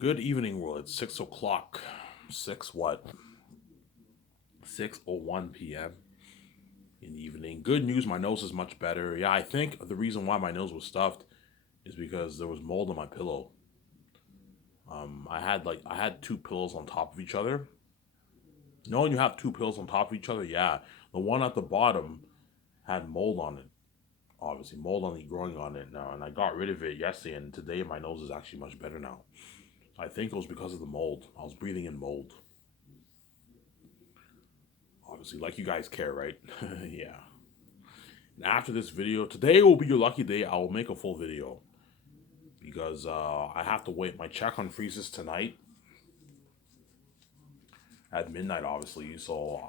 Good evening, world. It's 6 o'clock. Six what? 6:01 p.m. in the evening. Good news, my nose is much better. Yeah, I think the reason why my nose was stuffed is because there was mold on my pillow. I had two pillows on top of each other. You know when you have two pillows on top of each other? Yeah. The one at the bottom had mold on it. Obviously, mold on the growing on it now, and I got rid of it yesterday, and today my nose is actually much better now. I think it was because of the mold. I was breathing in mold. Obviously, like you guys care, right? Yeah. And after this video, today will be your lucky day. I will make a full video because I have to wait. My check on freezes tonight at midnight, obviously. So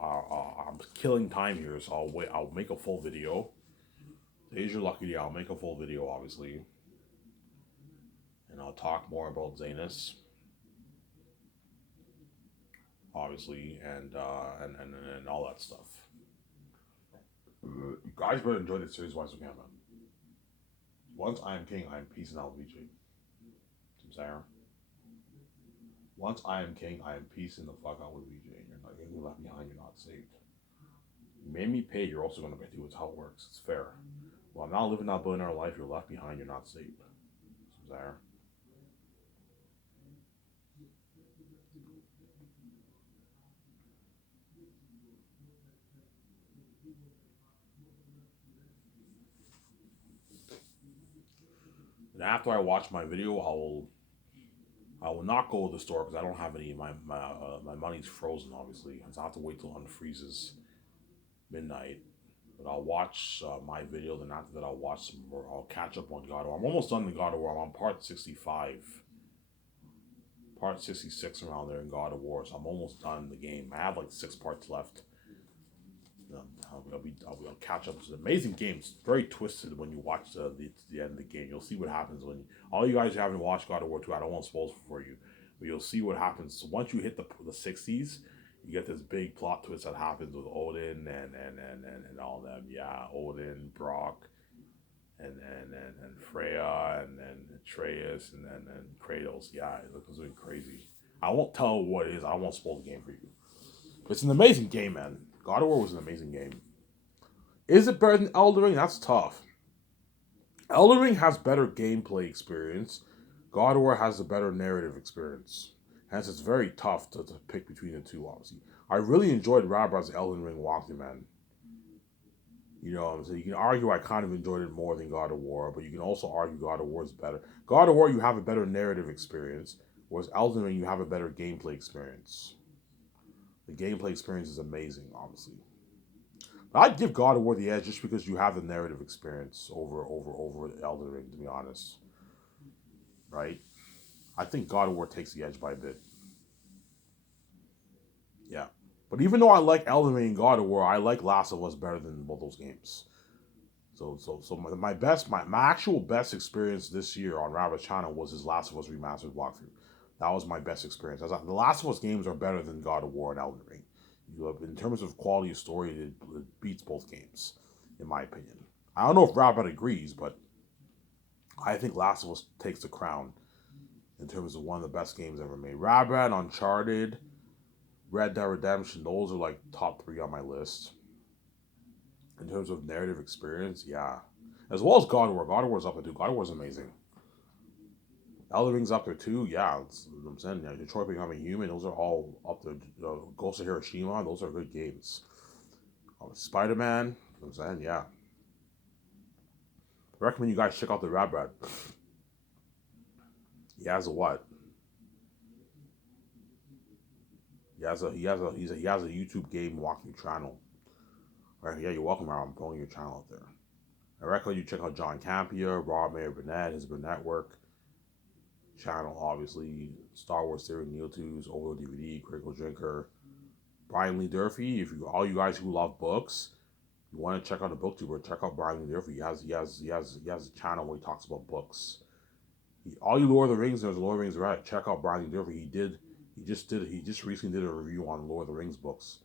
I'm killing time here. So I'll wait. I'll make a full video. Today's your lucky day. I'll make a full video, obviously, and I'll talk more about Zanus, obviously, and all that stuff. You guys better enjoy this series once again, man. Once I am king, I am peace and out, VJ. I'm saying. Once I am king, I am peacing the fuck out with VJ. And you're not getting left behind. You're not saved. You made me pay. You're also gonna pay too. It's how it works. It's fair. Well, I'm not living that billionaire life. You're left behind. You're not saved. So there. And after I watch my video, I will not go to the store because I don't have any. My money's frozen. Obviously, so I have to wait till it unfreezes midnight. But I'll watch my video. Then after that, I'll watch some more. I'll catch up on God of War. I'm almost done in God of War. I'm on part 65. Part 66 around there in God of War, so I'm almost done the game. I have like 6 parts left. I'll catch up. It's an amazing game. It's very twisted when you watch the end of the game. You'll see what happens when all you guys who haven't watched God of War 2. I don't want to spoil it for you, but you'll see what happens. So once you hit the 60s, you get this big plot twist that happens with Odin and all them. Yeah, Odin, Brock, and Freya and Atreus and Kratos. Yeah, it looks really crazy. I won't tell what it is. I won't spoil the game for you. But it's an amazing game, man. God of War was an amazing game. Is it better than Elden Ring? That's tough. Elden Ring has better gameplay experience. God of War has a better narrative experience. Hence, it's very tough to pick between the two, obviously. I really enjoyed Rabbi's Elden Ring walkthrough, man. You know what I'm saying? You can argue I kind of enjoyed it more than God of War, but you can also argue God of War is better. God of War, you have a better narrative experience, whereas Elden Ring, you have a better gameplay experience. The gameplay experience is amazing, obviously. But I'd give God of War the edge just because you have the narrative experience over Elden Ring, to be honest. Right? I think God of War takes the edge by a bit. Yeah. But even though I like Elden Ring and God of War, I like Last of Us better than both those games. So my best my actual best experience this year on Rabbit's channel was his Last of Us remastered walkthrough. That was my best experience. The Last of Us games are better than God of War and Elden Ring. In terms of quality of story, it beats both games, in my opinion. I don't know if Rabbit agrees, but I think Last of Us takes the crown in terms of one of the best games ever made. Rabbit, Uncharted, Red Dead Redemption, those are like top three on my list. In terms of narrative experience, yeah. As well as God of War. God of War's up there too. God of War's amazing. Elden Ring's up there too. Yeah, that's what I'm saying. Yeah, Detroit Becoming Human. Those are all up there. Ghost of Hiroshima. Those are good games. Spider Man. I'm saying, yeah. I recommend you guys check out the Rad Brad. He has a what? He has a YouTube game walking channel. Right? Yeah, you're welcome. I'm throwing your channel out there. I recommend you check out John Campia, Rob Mayer Burnett, his Burnett work channel, obviously. Star Wars Theory, Neo Twos, Over DVD, Critical Drinker, Brian Lee Durfee. If you all you guys who love books, you want to check out a booktuber, check out Brian Lee Durfee. He has a channel where he talks about books. All you Lord of the Rings, there's Lord of the Rings right. Check out Brian Lee Durfee. He just recently did a review on Lord of the Rings books.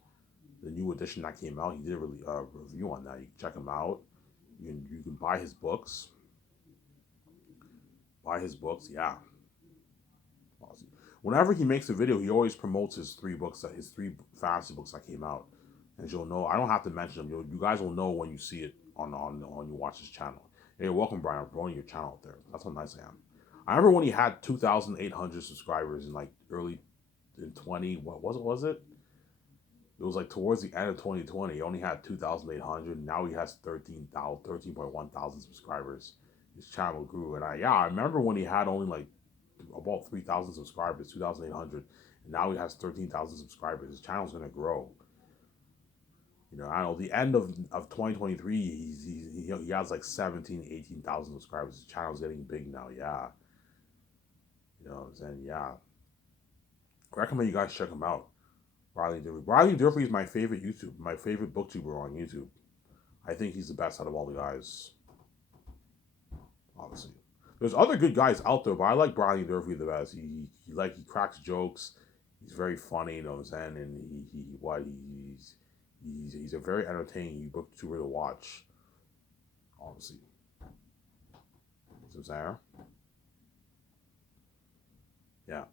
The new edition that came out, he did a review on that. You can check him out. You can buy his books. Buy his books, yeah. Whenever he makes a video, he always promotes his his three fantasy books that came out, and you'll know. I don't have to mention them. You guys will know when you see it on you watch his channel. Hey, welcome, Brian. I'm promoting your channel up there. That's how nice I am. I remember when he had 2,800 subscribers in like early in 20. What was it? It was like towards the end of 2020. He only had 2,800. Now he has 13.1 thousand subscribers. His channel grew, and I remember when he had only like about 3,000 subscribers, 2,800, and now he has 13,000 subscribers. His channel's gonna grow. You know, I don't know. The end of 2023, he has like 17, 18,000 subscribers. His channel's getting big now. Yeah, you know what I'm saying? Yeah, I recommend you guys check him out. Riley Durfee. Riley Durfee is my favorite booktuber on YouTube. I think he's the best out of all the guys. Obviously, there's other good guys out there, but I like Riley Durfee the best. He cracks jokes. He's very funny, you know what I'm saying? And he's a very entertaining booktuber to watch. Obviously, so there. Yeah.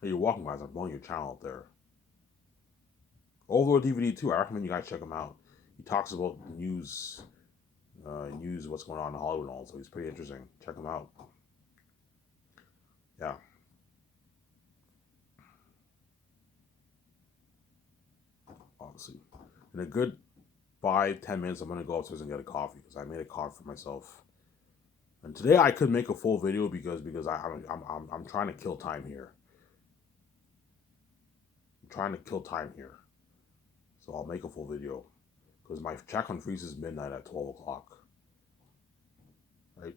Hey, you're welcome, guys. I'm blowing your channel up there. Overlord DVD too. I recommend you guys check him out. He talks about news, what's going on in Hollywood and all. So he's pretty interesting. Check him out. Yeah. Obviously, in a good 5-10 minutes, I'm gonna go upstairs and get a coffee because I made a coffee for myself. And today I could make a full video because I'm trying to kill time here. I'm trying to kill time here. So I'll make a full video. Because my check unfreezes midnight at 12 o'clock. Right?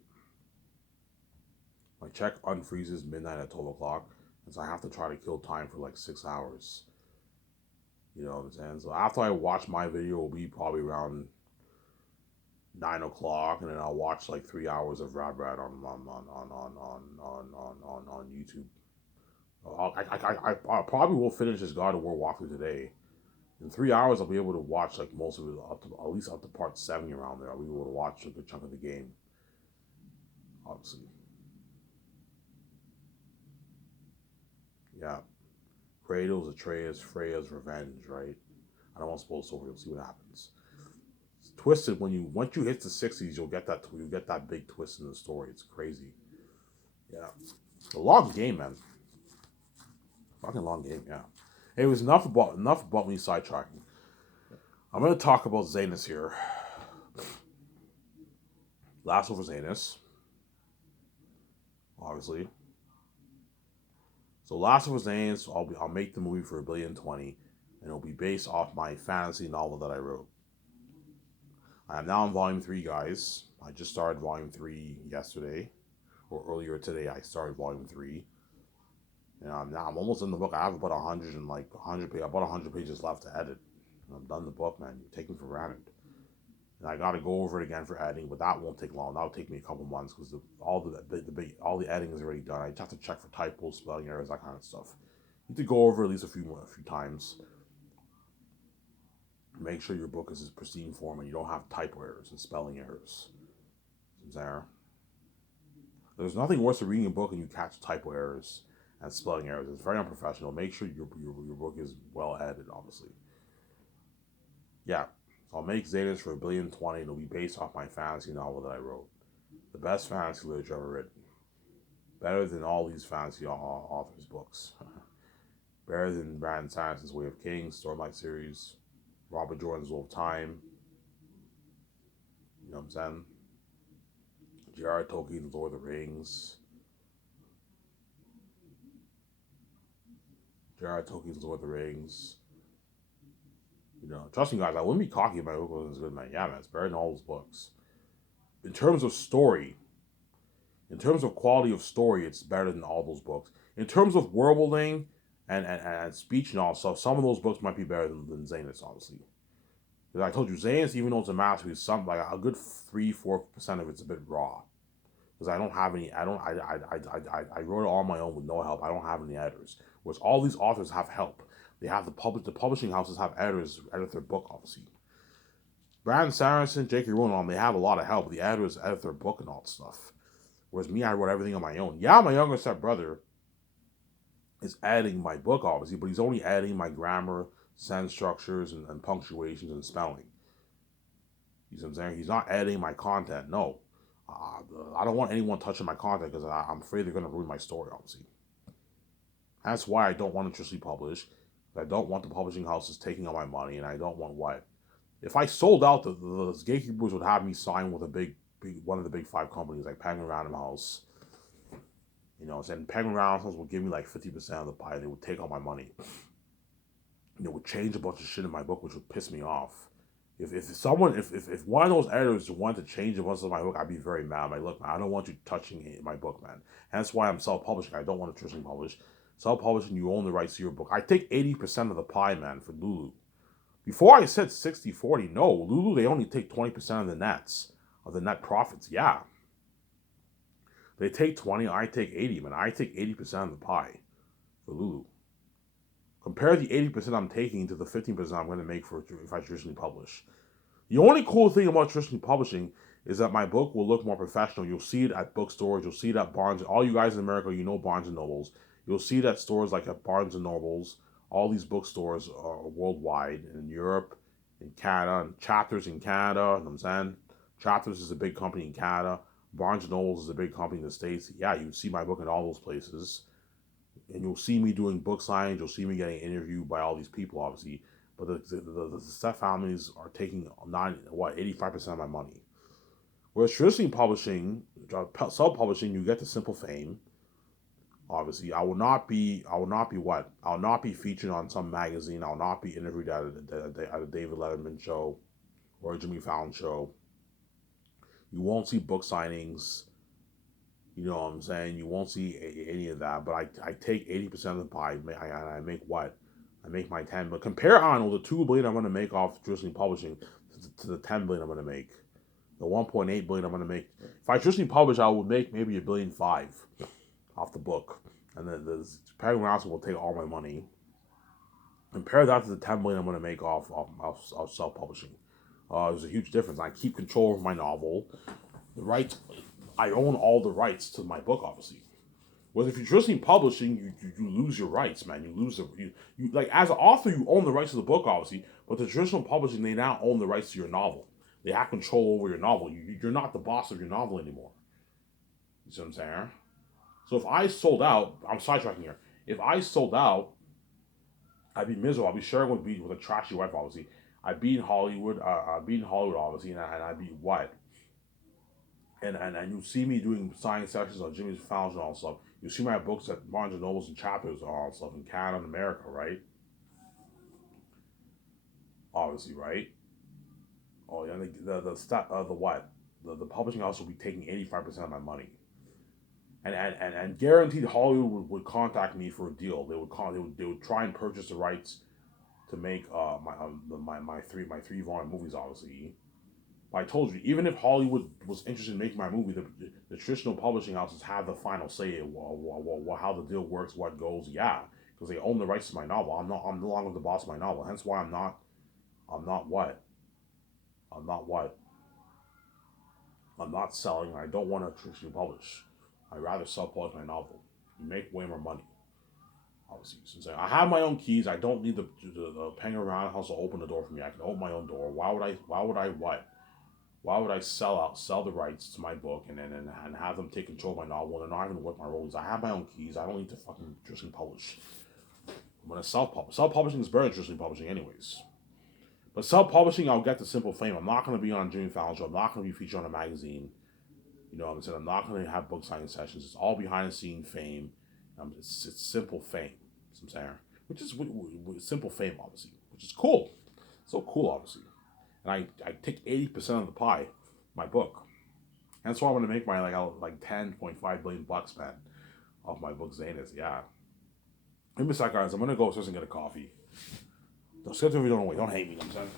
My check unfreezes midnight at 12 o'clock. And so I have to try to kill time for like 6 hours. You know what I'm saying? So after I watch my video, it'll be probably around 9 o'clock. And then I'll watch like 3 hours of Rad on YouTube. I probably will finish this God of War walkthrough today. In 3 hours, I'll be able to watch like most of it, at least up to part 70 around there. I'll be able to watch a good chunk of the game. Obviously. Yeah. Kratos, Atreus, Freya's revenge, right? I don't want to spoil the story. You'll see what happens. It's twisted once you hit the 60s, you'll get that big twist in the story. It's crazy. Yeah. A long game, man. Fucking long game, yeah. Hey, it was enough about me sidetracking. I'm gonna talk about Zanus here. Last over Zanus. Obviously. So Last over Zanus, I'll make the movie for $1,020,000,000, and it'll be based off my fantasy novel that I wrote. I am now in volume 3, guys. I just started volume 3 yesterday, or earlier today. I started volume 3. And I'm almost in the book. I have about 100 pages left to edit. I'm done the book, man. You take me for granted. And I got to go over it again for editing, but that won't take long. That'll take me a couple months because all the editing is already done. I just have to check for typos, spelling errors, that kind of stuff. You need to go over at least a few times. Make sure your book is in pristine form and you don't have typo errors and spelling errors. There's nothing worse than reading a book and you catch typo errors and spelling errors. It's very unprofessional. Make sure your book is well edited, obviously. Yeah. So I'll make Zanus for $1,020,000,000. It'll be based off my fantasy novel that I wrote. The best fantasy literature ever written. Better than all these fantasy authors' books. Better than Brandon Sanderson's Way of Kings, Stormlight series, Robert Jordan's Wolf Time. You know what I'm saying? J.R.R. Tolkien's Lord of the Rings. J.R.R. Tolkien's Lord of the Rings. You know, trust me, guys, I wouldn't be cocky if my book wasn't good, man. Yeah, man, it's better than all those books. In terms of story, in terms of quality of story, it's better than all those books. In terms of world building and speech and all stuff, some of those books might be better than Zanus, honestly. Because I told you, Zanus, even though it's a masterpiece, some like a good 3-4% of it's a bit raw. Because I don't have any. I wrote it all on my own with no help. I don't have any editors. Whereas all these authors have help. They have the publishing houses have editors edit their book, obviously. Brandon Sanderson, J.K. Rowling, they have a lot of help. The editors edit their book and all that stuff. Whereas me, I wrote everything on my own. Yeah, my younger stepbrother is adding my book, obviously, but he's only adding my grammar, sentence structures, and punctuations and spelling. You see what I'm saying? He's not adding my content. No. I don't want anyone touching my content because I'm afraid they're going to ruin my story, obviously. That's why I don't want to traditionally publish. I don't want the publishing houses taking all my money, and I don't want what? If I sold out, the gatekeepers would have me sign with a one of the big five companies like Penguin Random House. You know, and Penguin Random House would give me like 50% of the pie. They would take all my money. They would change a bunch of shit in my book, which would piss me off. If one of those editors wanted to change a bunch of my book, I'd be very mad. I'm like, look, man, I don't want you touching my book, man. And that's why I'm self-publishing. I don't want to traditionally publish. Self-publishing, you own the rights to your book. I take 80% of the pie, man, for Lulu. Before I said 60-40, no. Lulu, they only take 20% of the net profits. Yeah. They take 20, I take 80, man. I take 80% of the pie for Lulu. Compare the 80% I'm taking to the 15% I'm going to make for if I traditionally publish. The only cool thing about traditionally publishing is that my book will look more professional. You'll see it at bookstores. You'll see it at Barnes. All you guys in America, you know Barnes and Nobles. You'll see it at stores like at Barnes and Nobles. All these bookstores are worldwide, in Europe, in Canada, and Chapters in Canada. You know what I'm saying? Chapters is a big company in Canada. Barnes and Nobles is a big company in the States. Yeah, you see my book in all those places. And you'll see me doing book signings. You'll see me getting interviewed by all these people, obviously. But the Steph families are taking 85% of my money. Whereas traditionally publishing, self-publishing, you get the simple fame. Obviously, I will not be what? I will not be featured on some magazine. I will not be interviewed at a David Letterman show or a Jimmy Fallon show. You won't see book signings. You know what I'm saying? You won't see any of that. But I take 80% of the pie. I make what? I make my 10. But compare on the $2 billion I'm going to make off traditionally publishing to the 10 billion I'm going to make. The 1.8 billion I'm going to make. If I traditionally publish, I would make maybe $1.5 billion off the book. And then the Penguin Random will take all my money. Compare that to the 10 billion I'm going to make off self-publishing. There's a huge difference. I keep control of my novel. The rights, I own all the rights to my book, obviously. Whereas if you're traditionally publishing, you lose your rights, man. You lose you like as an author, you own the rights to the book, obviously. But the traditional publishing, they now own the rights to your novel. They have control over your novel. You're not the boss of your novel anymore. You see what I'm saying? So if I sold out, I'm sidetracking here. If I sold out, I'd be miserable. I'd be sharing with a trashy wife, obviously. I'd be in Hollywood. Obviously, and I'd be what? And you see me doing signing sessions on Jimmy's Fallon and all that stuff. You see my books at Barnes and Nobles and Chapters and all that stuff in Canada and America, right? Obviously, right? Oh yeah, the what? The publishing house will be taking 85% of my money, and guaranteed Hollywood would contact me for a deal. They would try and purchase the rights to make my three volume movies, obviously. But I told you, even if Hollywood was interested in making my movie, the traditional publishing houses have the final say how the deal works, what goes. Yeah, because they own the rights to my novel. I'm no longer the boss of my novel. Hence why I'm not what? I'm not what? I'm not selling. I don't want to traditionally publish. I'd rather self-publish my novel. You make way more money. Obviously, since I have my own keys, I don't need the Penguin Random House to open the door for me. I can open my own door. Why would I? What? Why would I sell the rights to my book and have them take control of my novel when they're not even what my role is? I have my own keys. I don't need to fucking traditionally publish. I'm gonna self-publish. Self-publishing is better than traditionally publishing, anyways. But self-publishing, I'll get the simple fame. I'm not gonna be on Jimmy Fallon show. I'm not gonna be featured on a magazine. You know what I'm saying? I'm not gonna have book signing sessions. It's all behind the scene fame. It's simple fame. You know what I'm saying, which is simple fame, obviously, which is cool. So cool, obviously. And I take 80% of the pie, my book. And that's why I'm gonna make my like 10.5 billion bucks, man, off my book Zanus. Yeah. Give me a sec, guys. I'm gonna go upstairs and get a coffee. Don't schedule me, don't hate me, you know what I'm saying?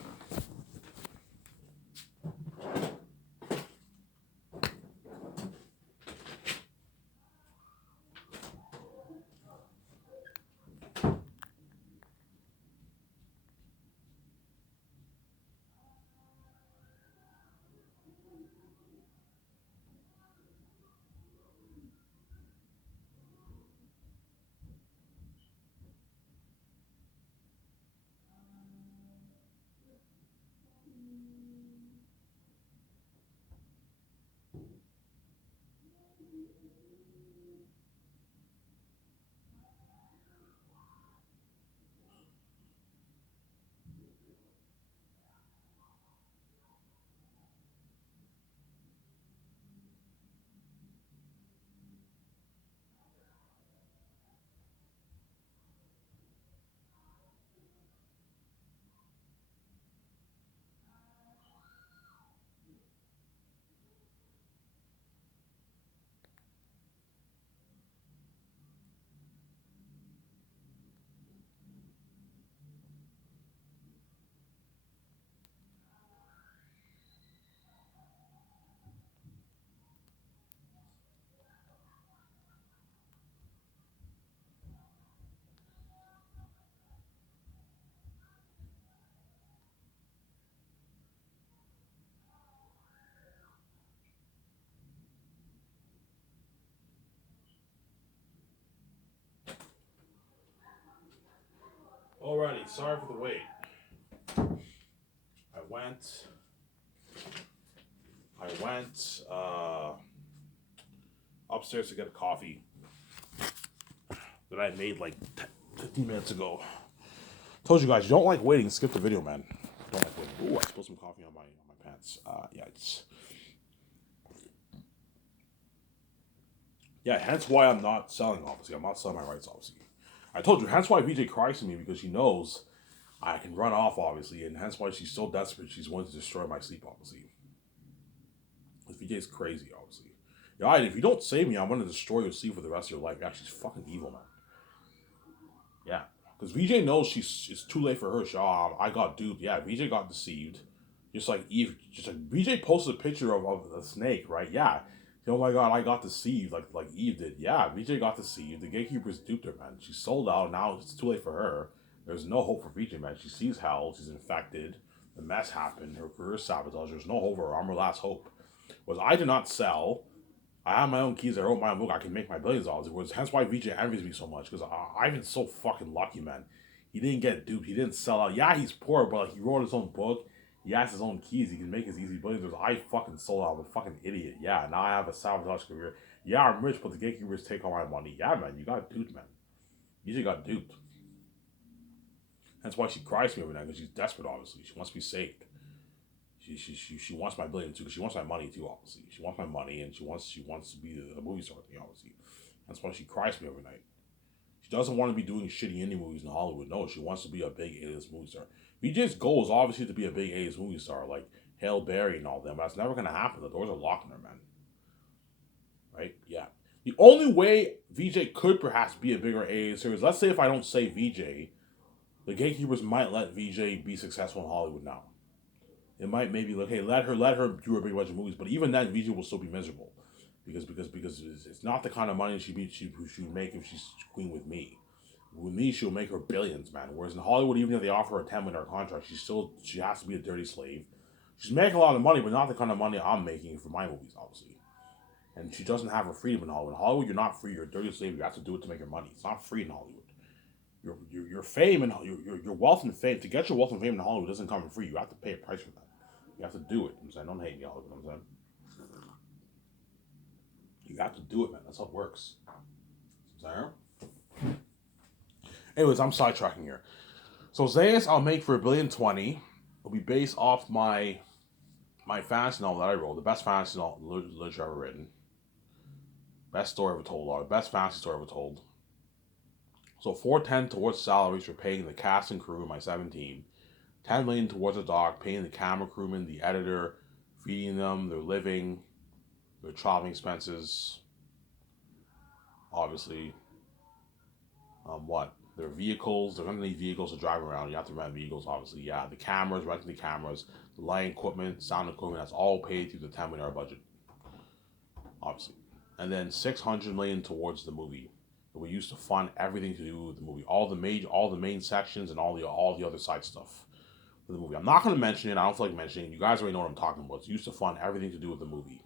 Alrighty, sorry for the wait. I went. I went upstairs to get a coffee that I made like 15 minutes ago. Told you guys, you don't like waiting, skip the video, man. Don't like waiting. Ooh, I spilled some coffee on my pants. Yeah, it's yeah. Hence why I'm not selling. Obviously, I'm not selling my rights. Obviously, I told you. Hence why VJ cries to me because she knows I can run off. Obviously, and hence why she's so desperate. She's wanting to destroy my sleep. Obviously, because VJ's crazy. Obviously, yeah. If you don't save me, I'm gonna destroy your sleep for the rest of your life. Yeah, she's fucking evil, man. Yeah. Because VJ knows it's too late for her. I got duped. Yeah, VJ got deceived. Just like Eve, just like VJ posted a picture of a snake, right? Yeah. Oh my god, I got deceived, like Eve did. Yeah, VJ got deceived. The gatekeepers duped her, man. She sold out. Now it's too late for her. There's no hope for VJ, man. She sees hell. She's infected. The mess happened. Her career sabotaged. There's no hope for her. I'm her last hope. Was I did not sell. I have my own keys. I wrote my own book. I can make my billions of dollars. It was hence why VJ envies me so much because Ivan's so fucking lucky, man. He didn't get duped. He didn't sell out. Yeah, he's poor, but like, he wrote his own book. He has his own keys. He can make his easy billions. I fucking sold out. I'm a fucking idiot. Yeah, now I have a sabotage career. Yeah, I'm rich, but the gatekeepers take all my money. Yeah, man, you got duped, man. You just got duped. That's why she cries to me every night because she's desperate. Obviously, she wants to be saved. She wants my billion too because she wants my money too. Obviously, she wants my money and she wants to be a movie star thing. Obviously, that's why she cries to me every night. She doesn't want to be doing shitty indie movies in Hollywood. No, she wants to be a big A-list movie star. VJ's goal is obviously to be a big A-list movie star like Halle Berry and all them. But that's never gonna happen. The doors are locked on her, man. Right? Yeah. The only way VJ could perhaps be a bigger A-list is, let's say if I don't say VJ, the gatekeepers might let VJ be successful in Hollywood now. It might maybe like, hey, let her do a big bunch of movies, but even then, VJ will still be miserable because it's not the kind of money she would make if she's queen with me. With me, she'll make her billions, man. Whereas in Hollywood, even if they offer her a 10 million contract, she has to be a dirty slave. She's making a lot of money, but not the kind of money I'm making for my movies, obviously. And she doesn't have her freedom in Hollywood. In Hollywood, you're not free. You're a dirty slave. You have to do it to make your money. It's not free in Hollywood. Your fame and your wealth and fame, to get your wealth and fame in Hollywood doesn't come for free. You have to pay a price for that. You have to do it. I'm saying, don't hate me, Hollywood. I'm saying, you have to do it, man. That's how it works. I'm saying. Anyways, I'm sidetracking here. So Zayas, I'll make for $1,020,000,000. It'll be based off my fantasy novel that I wrote, the best fantasy novel literature ever written, best story ever told, or best fantasy story ever told. So 410 towards salaries for paying the cast and crew in my 17, 10 million towards the doc, paying the camera crewman, the editor, feeding them, their living, their traveling expenses, obviously. What? Their vehicles, they're gonna need vehicles to drive around. You have to rent vehicles, obviously. Yeah, the cameras, renting the cameras, the lighting equipment, sound equipment, that's all paid through the $10 million budget, obviously. And then 600 million towards the movie that we used to fund everything to do with the movie, all the main sections and all the other side stuff for the movie. I'm not gonna mention it. I don't feel like mentioning it. You guys already know what I'm talking about. It's used to fund everything to do with the movie.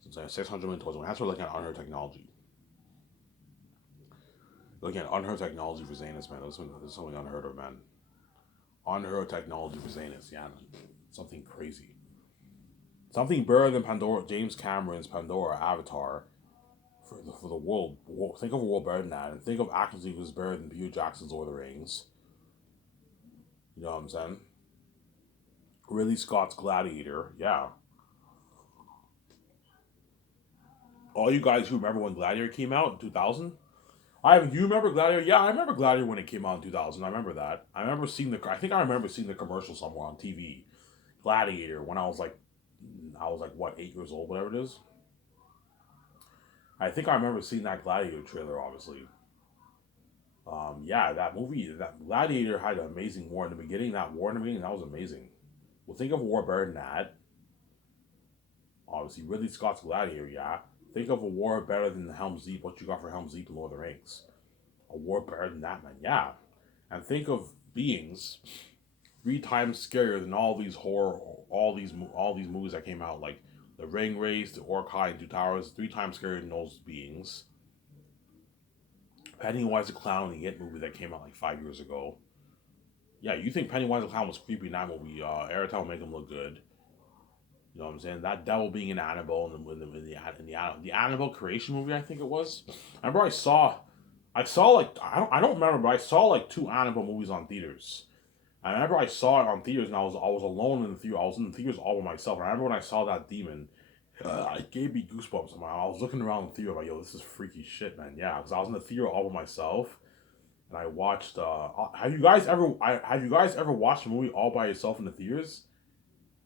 So it's like 600 million towards the movie. That's what we're looking at Unheard Technology. Looking at Unheard Technology for Zanus, man. This is something unheard of, man. Unheard Technology for Zanus, yeah, man. Something crazy. Something better than Pandora, James Cameron's Pandora Avatar for the world. Think of a world better than that, and think of actions who's better than Peter Jackson's Lord of the Rings. You know what I'm saying? Ridley Scott's Gladiator, yeah. All you guys who remember when Gladiator came out in 2000? You remember Gladiator? Yeah, I remember Gladiator when it came out in 2000. I remember that. I think I remember seeing the commercial somewhere on TV. Gladiator when I was like what, 8 years old, whatever it is. I think I remember seeing that Gladiator trailer, obviously. Yeah, that movie, that Gladiator had an amazing war in the beginning. That was amazing. Well, think of a war better than that. Obviously, Ridley Scott's Gladiator, yeah. Think of a war better than Helm's Deep. What you got for Helm's Deep in Lord of the Rings? A war better than that, man. Yeah. And think of beings 3 times scarier than all these movies that came out, like the Ring Race, the Orkai, and Two Towers. 3 times scarier than those beings. Pennywise the Clown, the It movie that came out like 5 years ago. Yeah, you think Pennywise the Clown was creepy in that movie? Airtel will make him look good. You know what I'm saying? That devil being an Annabelle in the Annabelle creation movie, I think it was. I remember I saw like I don't remember, but I saw like two Annabelle movies on theaters. I remember I saw it on theaters, and I was alone in the theater. I was in the theaters all by myself. And I remember when I saw that demon, it gave me goosebumps. I was looking around the theater like, yo, this is freaky shit, man. Yeah, because I was in the theater all by myself, and I watched. Have you guys ever watched a movie all by yourself in the theaters?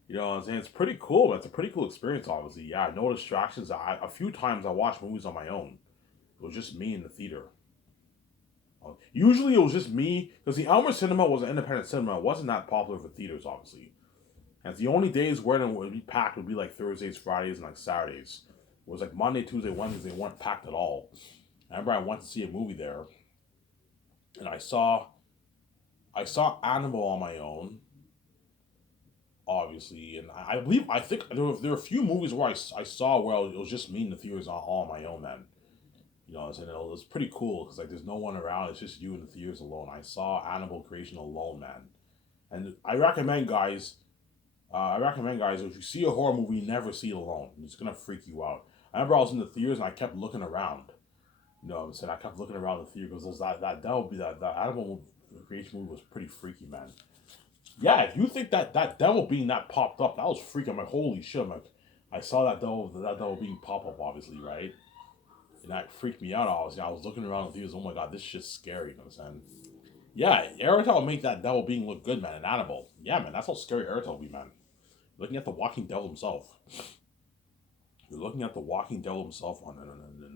You know what I'm saying? It's pretty cool. It's a pretty cool experience, obviously. Yeah, no distractions. A few times I watched movies on my own. It was just me in the theater. Usually it was just me because the Elmer Cinema was an independent cinema. It wasn't that popular for theaters, obviously. And the only days where it would be packed would be like Thursdays, Fridays, and like Saturdays. It was like Monday, Tuesday, Wednesday, they weren't packed at all. I remember I went to see a movie there, and I saw Animal on my own, obviously, and I think there were a few movies where I saw where it was just me in the theaters all on my own, man. You know, and it was pretty cool because like there's no one around. It's just you in the theaters alone. I saw Animal Creation alone, man. And I recommend guys, if you see a horror movie, never see it alone. It's gonna freak you out. I remember I was in the theaters and I kept looking around. You know what I'm saying? I kept looking around the theater because that would be that Animal Creation movie was pretty freaky, man. Yeah, if you think that devil being that popped up, that was freaking. I'm like, holy shit! I'm like, I saw that devil being pop up, obviously, right? And that freaked me out. I was looking around the theaters. Oh my god, this shit's scary. You know what I'm saying? Yeah, Airtel will make that devil being look good, man. And Annabelle. Yeah, man, that's how scary Airtel will be, man. Looking at the walking devil himself. You're looking at the walking devil himself on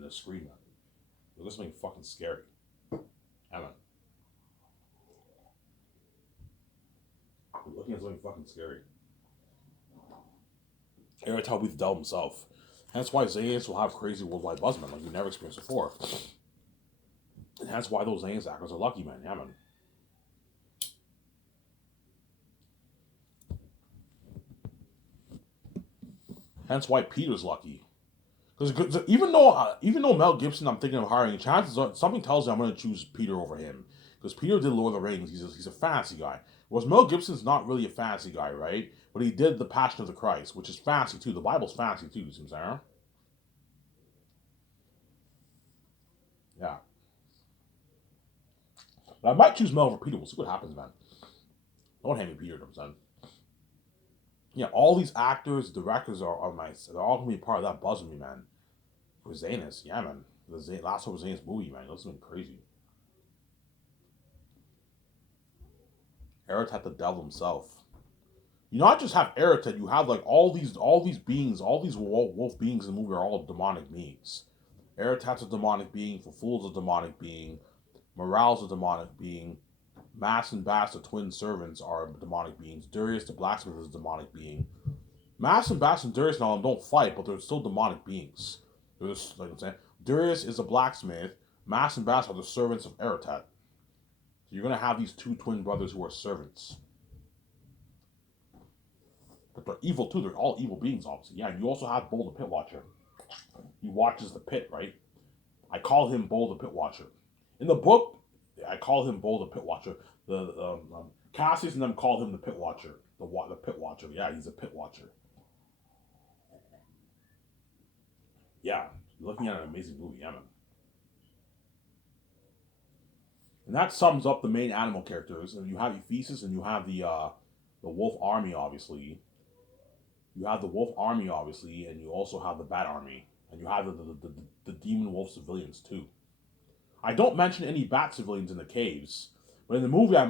the screen, man. You're listening fucking scary. Yeah, man. You're looking at something fucking scary. Airtel will be the devil himself. That's why Zayas will have crazy worldwide buzz, man, like you never experienced before. And that's why those Zayas actors are lucky, man. Yeah, man. Hence why Peter's lucky. Because even though Mel Gibson, I'm thinking of hiring, chances are something tells me I'm going to choose Peter over him. Because Peter did Lord of the Rings. He's a fantasy guy. Whereas Mel Gibson's not really a fantasy guy, right? But he did The Passion of the Christ, which is fantasy too. The Bible's fantasy too, you see what I'm saying? Yeah. But I might choose Mel over Peter. We'll see what happens, man. Don't hand me Peter, I'm saying. Yeah, all these actors, directors are nice. They're all gonna be part of that buzz with me, man. For Zanus, yeah, man. The last over Zanus movie, man. That's been crazy. Eratet the devil himself. You not just have Eratet, you have like all these beings, all these wolf beings in the movie are all demonic beings. Eratet's a demonic being, Fulful's a demonic being, Morale's a demonic being, Mass and Bass, the twin servants, are demonic beings. Darius the blacksmith is a demonic being. Mass and Bass and Darius and all them don't fight, but they're still demonic beings. They're just, like I'm saying, Darius is a blacksmith. Mass and Bass are the servants of Eratet. So you're gonna have these two twin brothers who are servants, but they're evil too. They're all evil beings, obviously. Yeah, you also have Bull the Pit Watcher. He watches the pit, right? I call him Bull the Pit Watcher. In the book, I call him Bull the Pit Watcher. Cassius and them call him the Pit Watcher. The Pit Watcher. Yeah, he's a Pit Watcher. Yeah, you're looking at an amazing movie, yeah, man. And that sums up the main animal characters. And you have Ephesus, and you have the Wolf Army, obviously. You have the Wolf Army, obviously, and you also have the Bat Army, and you have the Demon Wolf civilians too. I don't mention any Bat civilians in the caves, but in the movie, I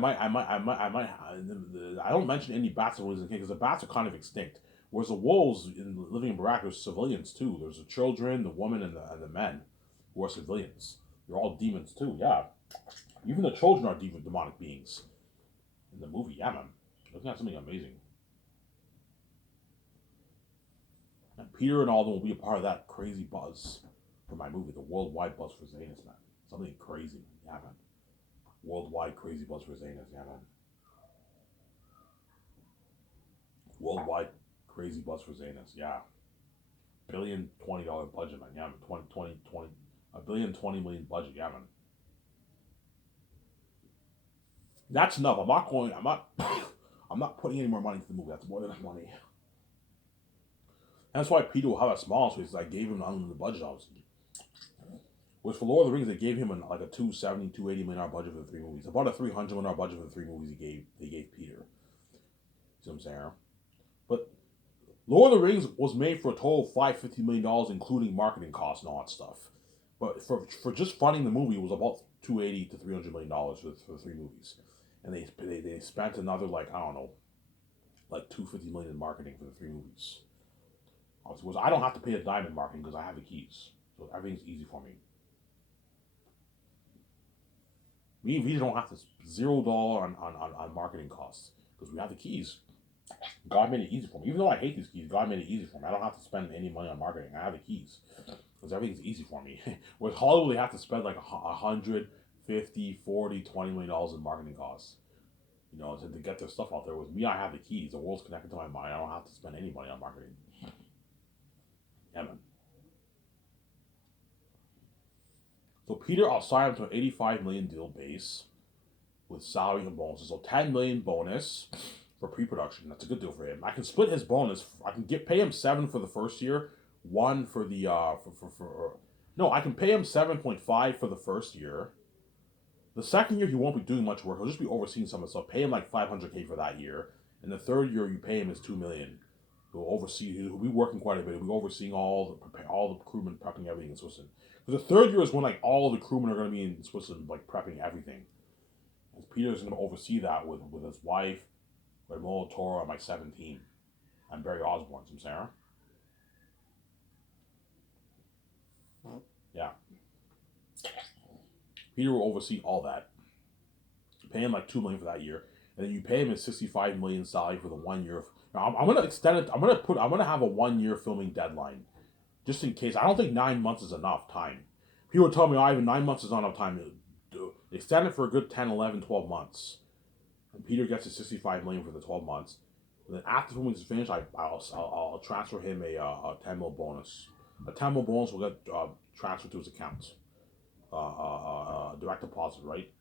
don't mention any Bat civilians in the caves because the bats are kind of extinct. Whereas the wolves living in Barak are civilians too. There's the children, the women, and the men who are civilians. They're all demons too. Yeah, even the children are demonic beings in the movie. Yeah, man, looking at something amazing. And Peter and all of them will be a part of that crazy buzz for my movie, the worldwide buzz for Zanus, man. Something crazy. Yeah, man. Worldwide crazy buzz for Zanus. Yeah, man. Worldwide crazy buzz for Zanus. Yeah. $1,020,000 budget, man. Yeah, man. 20, 20, 20. $1,020,000,000 budget. Yeah, man. That's enough. I'm not going. I'm not. I'm not putting any more money into the movie. That's more than enough money. That's why Peter will have a small space. I gave him an unlimited budget, obviously. Whereas for Lord of the Rings, they gave him like a 270, $280 million budget for the three movies. About a $300 million budget for the three movies they gave Peter. See what I'm saying? But Lord of the Rings was made for a total of $550 million, including marketing costs and all that stuff. But for just funding the movie, it was about $280 to $300 million for the three movies, and they spent another like I don't know, like $250 million in marketing for the three movies. I don't have to pay a dime in marketing because I have the keys, so everything's easy for me. Me and Visa don't have to $0 on marketing costs because we have the keys. God made it easy for me. Even though I hate these keys, God made it easy for me. I don't have to spend any money on marketing. I have the keys because everything's easy for me. With Hollywood, they have to spend like 150, 40, $20 million in marketing costs. To get their stuff out there. With me, I have the keys. The world's connected to my mind. I don't have to spend any money on marketing. Yeah, man. So Peter, I'll sign him to an $85 million deal base with salary and bonuses. So $10 million bonus for pre-production. That's a good deal for him. I can split his bonus. I can pay him 7 for the first year, 1 for the no, I can pay him 7.5 for the first year. The second year he won't be doing much work. He'll just be overseeing some of the stuff. Pay him like $500K for that year. And the third year you pay him is $2 million. He'll be working quite a bit. He'll be overseeing all the crewmen prepping everything in Switzerland. Because the third year is when like all the crewmen are going to be in Switzerland like prepping everything. And Peter's going to oversee that with his wife, Raimola Toro, and my 17, and Barry Osborne, some Sarah. Yeah. Peter will oversee all that. You pay him like $2 million for that year, and then you pay him his $65 million salary for the 1 year. Now I'm gonna extend it. I'm gonna have a 1 year filming deadline, just in case. I don't think 9 months is enough time. People tell me, Ivan, 9 months is not enough time. Extend it for a good 10, 11, 12 months. And Peter gets his $65 million for the 12 months. And then after filming is finished, I'll transfer him a 10 mil bonus. A 10 mil bonus will get transferred to his account. Direct deposit, right?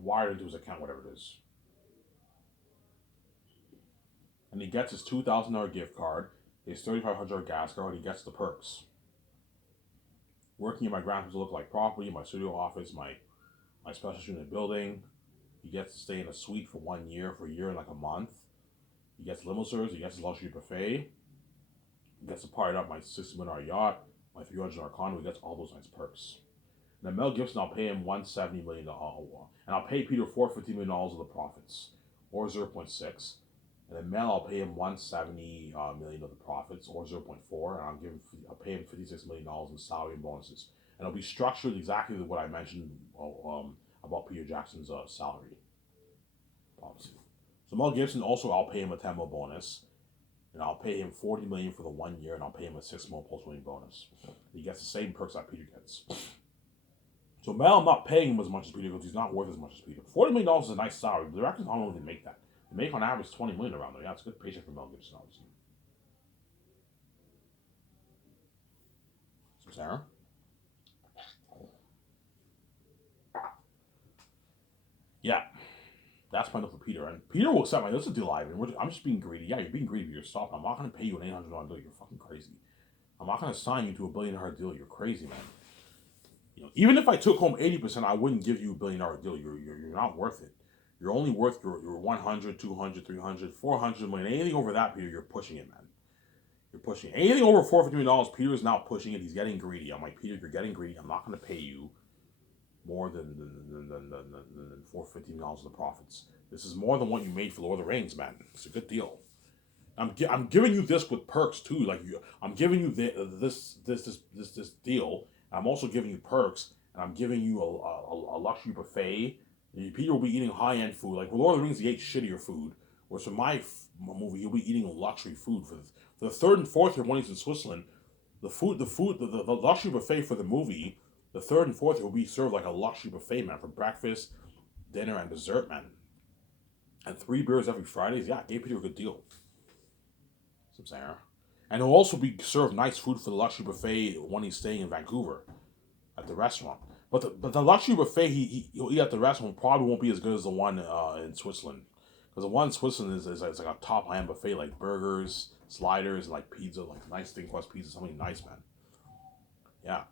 Wired into his account, whatever it is. And he gets his $2,000 gift card, his $3,500 gas card, and he gets the perks. Working in my grandpa's look-like property, my studio office, my special student building. He gets to stay in a suite for 1 year, for a year and like a month. He gets limo service, he gets his luxury buffet. He gets to party up my $60 million yacht, my $300 condo. He gets all those nice perks. And then Mel Gibson, I'll pay him $170 million, and I'll pay Peter $450 million of the profits, or 0.6. And then Mel, I'll pay him $170 million of the profits, or 0.4, and I'll pay him $56 million in salary and bonuses. And it'll be structured exactly what I mentioned about Peter Jackson's salary, obviously. So Mel Gibson, also I'll pay him a 10 mil bonus, and I'll pay him $40 million for the 1 year, and I'll pay him a 6 mil post-winning bonus. He gets the same perks that Peter gets. So Mel, I'm not paying him as much as Peter because he's not worth as much as Peter. $40 million is a nice salary. The directors don't really make that. They make on average $20 million around there. Yeah, it's a good paycheck for Mel Gibson, obviously. So Sarah? Yeah. That's my deal for Peter. And Peter will accept my this is a deal, Ivan. I'm just being greedy. Yeah, you're being greedy for yourself. I'm not going to pay you an $800 deal. You're fucking crazy. I'm not going to sign you to $1 billion deal. You're crazy, man. Even if I took home 80%, I wouldn't give you $1 billion deal. You're not worth it. You're only worth your 100, 200, 300, 400 million. Anything over that, Peter, you're pushing it, man. You're pushing it. Anything over $450 million, Peter is now pushing it. He's getting greedy. I'm like, Peter, you're getting greedy. I'm not going to pay you more than $450 million of the profits. This is more than what you made for Lord of the Rings, man. It's a good deal. I'm giving you this with perks too. Like I'm giving you this deal. I'm also giving you perks, and I'm giving you a luxury buffet. Peter will be eating high-end food. Like with Lord of the Rings, he ate shittier food. Whereas for my movie, he'll be eating luxury food. For the third and fourth year when he's in Switzerland, the luxury buffet for the movie, the third and fourth year will be served like a luxury buffet, man, for breakfast, dinner, and dessert, man. And 3 beers every Friday. Yeah, gave Peter a good deal. Some Sarah. And he'll also be served nice food for the luxury buffet when he's staying in Vancouver at the restaurant. But the luxury buffet he'll eat at the restaurant probably won't be as good as the one in Switzerland, because the one in Switzerland is like a top end buffet, like burgers, sliders, like pizza, like nice thin crust pizza, something nice, man. Yeah.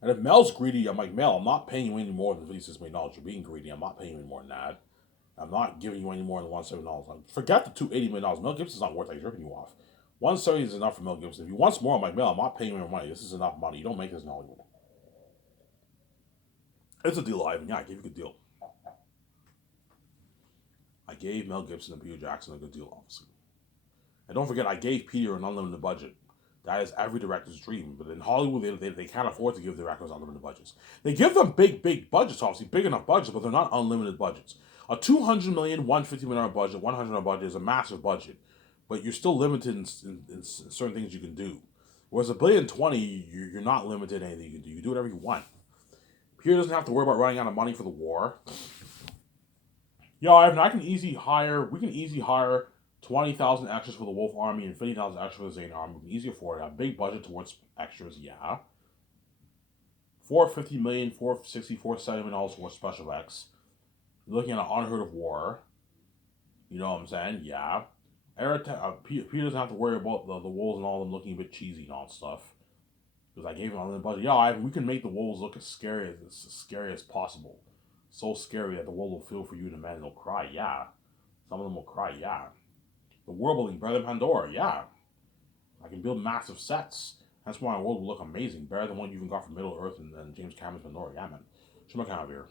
And if Mel's greedy, I'm like, Mel, I'm not paying you any more than $56 million. You're being greedy. I'm not paying you any more than that. I'm not giving you any more than $170. Like, forget the $280 million. Mel Gibson's not worth that. He's ripping you off. 170 is enough for Mel Gibson. If he wants more, I'm like, Mel, I'm not paying you any money. This is enough money. You don't make this in Hollywood. It's a deal, Ivan. Yeah, I gave you a good deal. I gave Mel Gibson and Peter Jackson a good deal, obviously. And don't forget, I gave Peter an unlimited budget. That is every director's dream. But in Hollywood, they can't afford to give directors unlimited budgets. They give them big budgets, obviously, big enough budgets, but they're not unlimited budgets. A $200 million, $150 million budget, $100 million budget is a massive budget, but you're still limited in certain things you can do. Whereas $1,020,000,000, you're not limited in anything you can do. You do whatever you want. Peter doesn't have to worry about running out of money for the war. Yo, I can easily hire. We can easily hire 20,000 extras for the Wolf Army and 50,000 extras for the Zane Army. We can easily afford it. A big budget towards extras, yeah. 450 million, 460, 470 million for special X. You're looking at an unheard of war. You know what I'm saying? Yeah. Peter doesn't have to worry about the wolves and all them looking a bit cheesy and all stuff. Because I gave him unlimited budget. Yeah, we can make the wolves look as scary as possible. So scary that the wolf will feel for you and the man will cry. Yeah. Some of them will cry. Yeah. The world building better than Pandora. Yeah. I can build massive sets. That's why my world will look amazing. Better than what you even got from Middle Earth and James Cameron's Pandora. Yeah, man. Show my camera here.